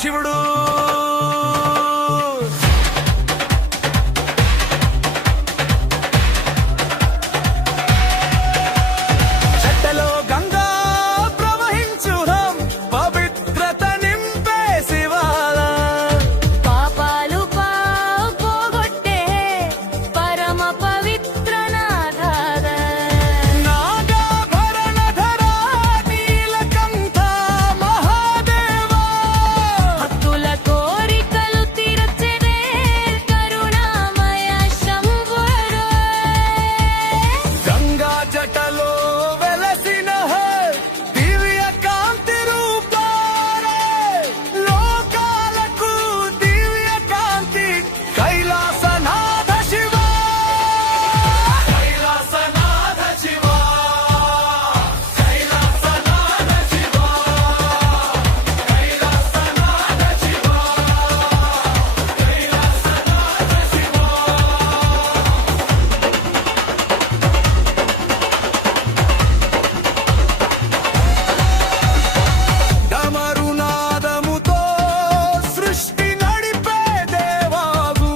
శివుడు చెట్టలో గంగా ప్రవహించుదాం పవిత్రత నింపే శివాల పాపాలు పోగొట్టే పరమ పవిత్ర నాథాద నాగాభరణధర నీలకంఠ మహాదేవా భక్తుల కోరికలు తీర్చెనే కరుణామయ శంభురు గంగా జటలో వెలసిన దివ్య కాంతి రూపారే లోకాలకు దివ్య కాంతి కైలాసనాథ శివ కైలాసనాథ శివ కైలాసనాథ శివ కైలాసనాథ శివ కైలాసనాథ శివ డమరునాదముతో సృష్టి నడిపే దేవాగు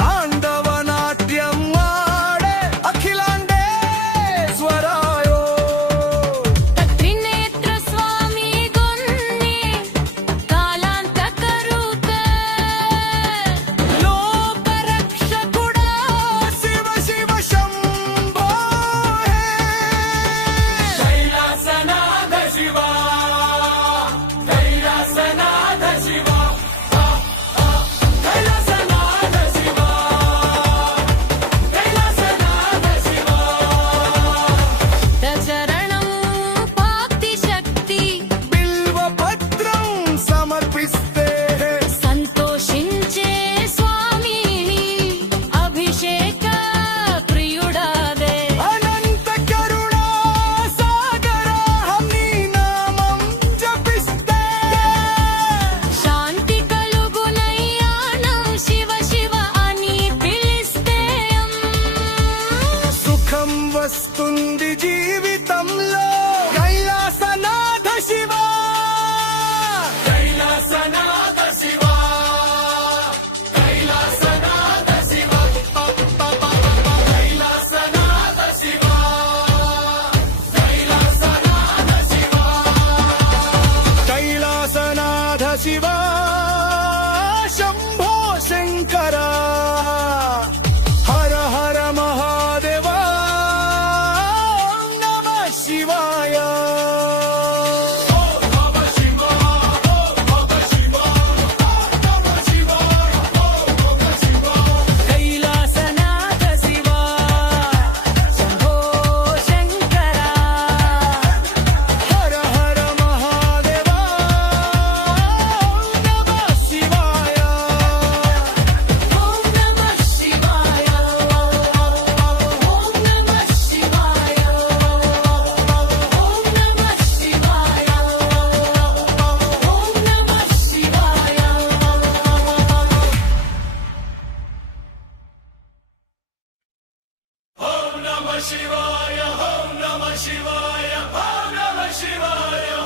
తాండవ నాట్యం ఆడే అఖిలాండేశ్వరాయో త్రినేత్ర స్వామి గొన్ని కాలాంతకరుత లోకరక్షకుడా శివ శివ శంభో కైలాసనాథ శివ కైలాసనాథ శివ కైలాసనాథ శివ కైలాసనాథ శివ దశరణం భక్తి శక్తి బిల్వపత్రం సమర్పిస్తే సంతోషించే స్వామి అభిషేక ప్రియుడాదే అనంత కరుణా సాగర నీ నామం జపిస్తే శాంతి కలుగునయ్యానం శివ శివ అని పిలిస్తే సుఖం వస్తుంది జీవితంలో కైలాసనాథ శివ కైలాసనాథ శివ కైలాసనాథ శివ కైలాసనాథ శివ కైలాసనాథ శివ కైలాసనాథ శివ శంభో శంకర హర హర మహాదేవ నమః శివాయ కైలాసనాథ శివ శంభో శంకర హర హర మహాదేవ నమః శివాయ ఓం శివాయ ఓం నమ శివాయ ఓం నమ శివాయ